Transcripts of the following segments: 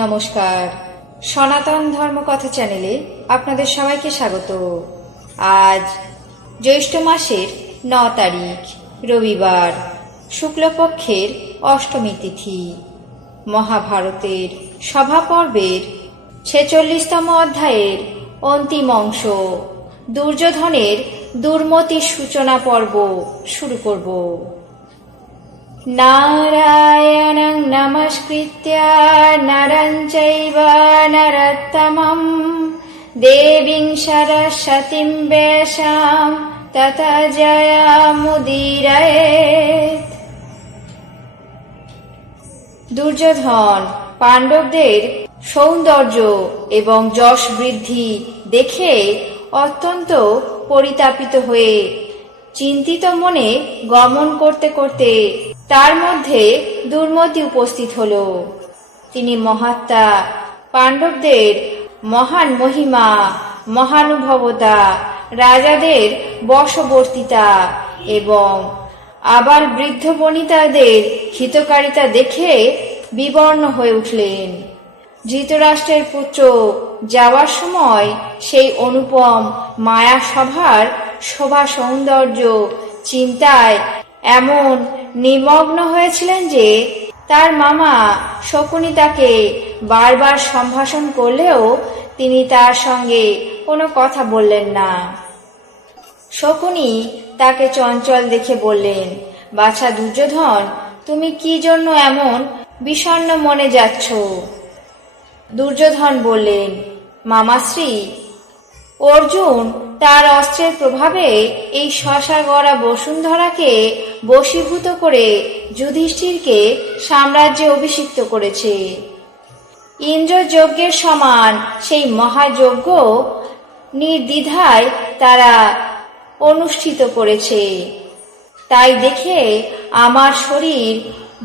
নমস্কার, সনাতন ধর্মকথা চ্যানেলে আপনাদের সবাইকে স্বাগত। আজ জ্যৈষ্ঠ মাসের 9 তারিখ রবিবার, শুক্লপক্ষের অষ্টমী তিথি। মহাভারতের সভাপর্বের 46তম অধ্যায়ের অন্তিম অংশ দুর্যোধনের দুর্মতির সূচনা পর্ব শুরু করব। নারায়ণং নমস্কৃত্য নরং চৈব নরোত্তমং দেবীং সরস্বতীং ব্যাসাং ততো জয়মুদীরয়েৎ। দুর্যোধন পাণ্ডবদের সৌন্দর্য এবং যশ বৃদ্ধি দেখে অত্যন্ত পরিতাপিত হয়ে চিন্তিত মনে গমন করতে করতে তার মধ্যে দুর্মতি উপস্থিত হল। তিনি মহাত্মা পাণ্ডবদের মহান মহিমা, মহানুভবতা, রাজাদের বশবর্তিতা এবং আবার বৃদ্ধ বনিতাদের হিতকারিতা দেখে বিবর্ণ হয়ে উঠলেন। ধৃতরাষ্ট্রের পুত্র যাওয়ার সময় সেই অনুপম মায়া সভার শোভা সৌন্দর্য চিন্তায় এমন নিমগ্ন হয়েছিলেন যে তার মামা শকুনি তাকে বারবার সম্ভাষণ করলেও তিনি তার সঙ্গে কোনো কথা বললেন না। শকুনি তাকে চঞ্চল দেখে বললেন, বাছা দুর্যোধন, তুমি কি জন্য এমন বিষণ্ণ মনে যাচ্ছ? দুর্যোধন বললেন, মামাশ্রী, অর্জুন তার অস্ত্রের প্রভাবে এই শশা গড়া বসুন্ধরাকে বশীভূত করে যুধিষ্ঠিরকে সাম্রাজ্যে অভিষিক্ত করেছে। ইন্দ্রযজ্ঞের সমান সেই মহাযজ্ঞ নির্দ্বিধায় তারা অনুষ্ঠিত করেছে। তাই দেখে আমার শরীর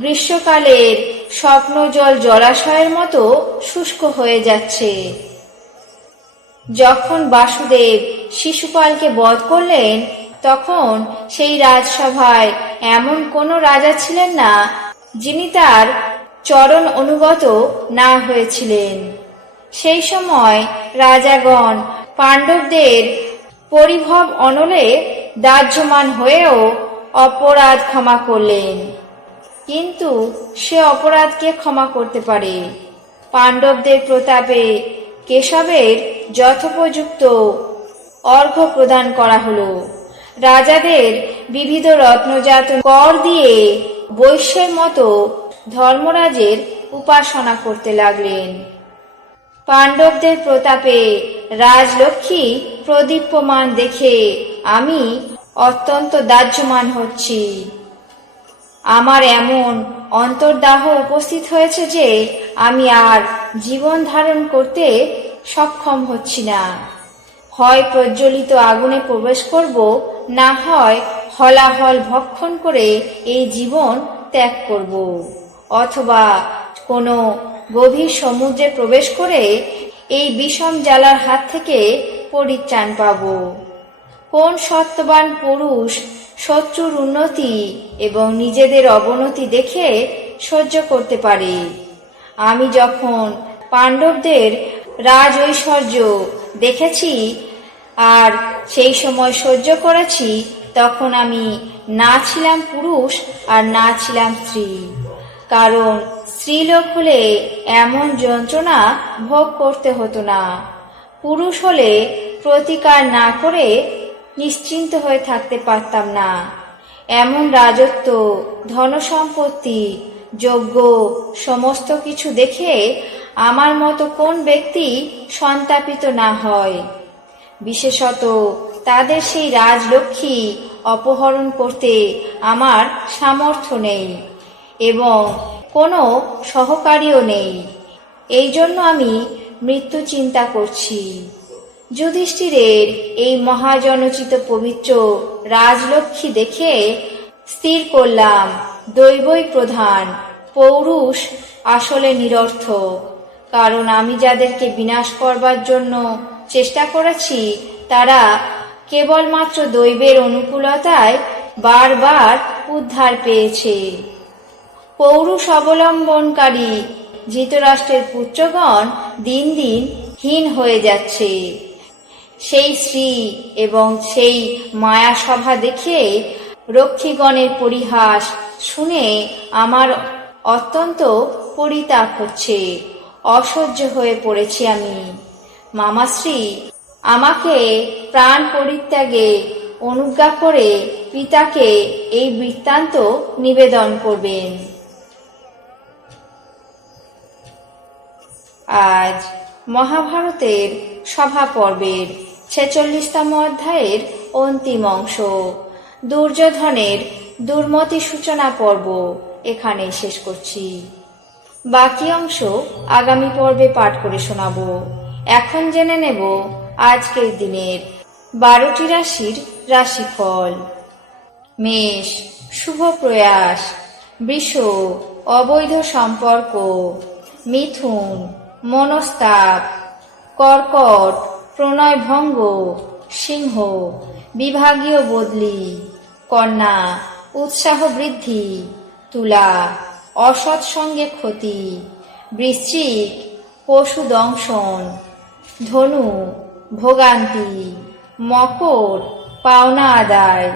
গ্রীষ্মকালের স্বপ্নজল জলাশয়ের মতো শুষ্ক হয়ে যাচ্ছে। যখন বাসুদেব শিশুপালকে বধ করলেন তখন সেই রাজসভায় এমন কোনো রাজা ছিলেন না যিনি তার চরণ অনুগত না হয়েছিলেন। সেই সময় রাজাগণ পাণ্ডবদের পরিভব অনলে দাহ্যমান হয়েও অপরাধ ক্ষমা করলেন, কিন্তু সে অপরাধকে ক্ষমা করতে পারে? পাণ্ডবদের প্রতাপে কেশবের যথোপযুক্ত অর্ঘ্য প্রদান করা হলো। রাজাদের বিবিধ রত্নজাত কর দিয়ে বৈশ্যের মতো ধর্মরাজের উপাসনা করতে লাগলেন। পাণ্ডবদের প্রতাপে রাজলক্ষ্মী প্রদীপ্যমান দেখে আমি অত্যন্ত দাহ্যমান হচ্ছি। আমার এমন অন্তর্দাহ উপস্থিত হয়েছে যে আমি আর জীবন ধারণ করতে সক্ষম হচ্ছি না। হয় প্রজ্বলিত আগুনে প্রবেশ করব, না হয় হলাহল ভক্ষণ করে এই জীবন ত্যাগ করব, অথবা কোনো গভীর সমুদ্রে প্রবেশ করে এই বিষম জ্বালার হাত থেকে পরিত্রাণ পাব। কোন সত্যবান পুরুষ শত্রুর উন্নতি এবং নিজেদের অবনতি দেখে সহ্য করতে পারে? আমি যখন পাণ্ডবদের রাজ ঐশ্বর্য দেখেছি আর সেই সময় সহ্য করেছি, তখন আমি না ছিলাম পুরুষ আর না ছিলাম স্ত্রী। কারণ স্ত্রীলোক হলে এমন যন্ত্রণা ভোগ করতে হতো না। পুরুষ হলে প্রতিকার না করে নিশ্চিন্ত হয়ে থাকতে পারতাম না। এমন রাজত্ব, ধনসম্পত্তি, যজ্ঞ সমস্ত কিছু দেখে আমার মতো কোন ব্যক্তি সন্তাপিত না হয়? বিশেষত তাদের সেই রাজলক্ষ্মী অপহরণ করতে আমার সামর্থ্য নেই এবং কোনো সহকারীও নেই। এই জন্য আমি মৃত্যু চিন্তা করছি। যুধিষ্ঠিরের এই মহাজনোচিত পবিত্র রাজলক্ষ্মী দেখে স্থির করলাম, দৈবই প্রধান, পৌরুষ আসলে নিরর্থক। কারণ আমি যাদেরকে বিনাশ করবার জন্য চেষ্টা করেছি তারা কেবলমাত্র দৈবের অনুকূলতায় বারবার উদ্ধার পেয়েছে। পৌরুষ অবলম্বনকারী ধৃতরাষ্ট্রের পুত্রগণ দিন দিন হীন হয়ে যাচ্ছে। সেই শ্রী এবং সেই মায়া সভা দেখে রক্ষীগণের পরিহাস শুনে আমার অত্যন্ত পরিতাপ হচ্ছে। অসহ্য হয়ে পড়েছি আমি। মামাশ্রী আমাকে প্রাণ পরিত্যাগে অনুজ্ঞা করে পিতাকে এই বৃত্তান্ত নিবেদন করবেন। আজ মহাভারতের সভা পর্বের 46তম অধ্যায়ের অন্তিম অংশ, দুর্যোধনের দুর্মতি সূচনা পর্ব এখানে শেষ করছি। বাকি অংশ আগামী পর্বে পাঠ করে শোনাবো। এখন জেনে নেব আজকের দিনের 12টি রাশির রাশিফল। মেষ, শুভ প্রয়াস। বৃষ, অবৈধ সম্পর্ক। মিথুন, মনস্তাপ। কর্কট, প্রণয় ভঙ্গ। সিংহ, বিভাগীয় বদলি। কন্যা, উৎসাহ বৃদ্ধি। তুলা, অসৎ সঙ্গে ক্ষতি। বৃশ্চিক, পশু দংশন। ধনু, ভোগান্তি। মকর, পাওনা আদায়।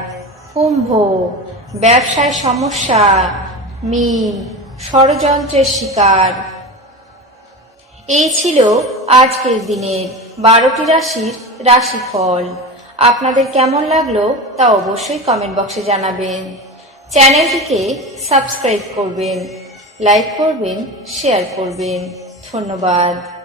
কুম্ভ, ব্যবসায় সমস্যা। মীন, ষড়যন্ত্রের শিকার। এই ছিল আজকের দিনের 12টি রাশির রাশিফল। আপনাদের কেমন লাগলো তা অবশ্যই কমেন্ট বক্সে জানাবেন। চ্যানেলটিকে সাবস্ক্রাইব করবেন, লাইক করবেন, শেয়ার করবেন। ধন্যবাদ।